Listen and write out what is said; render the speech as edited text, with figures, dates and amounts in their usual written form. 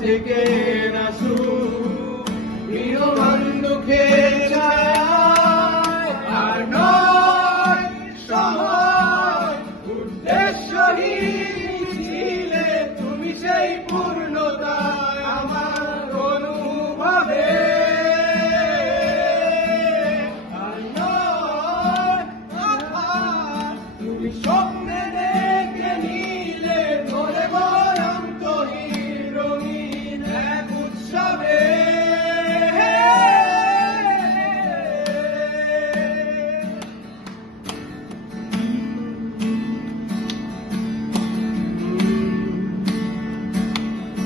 থেকে নাসু প্রিয় বন্ধুকে চায় আর নয় সময় উদ্দেশ্যহীন ছিলে তুমি সেই পূর্ণতা আমার অনুভবে আর নয় তুমি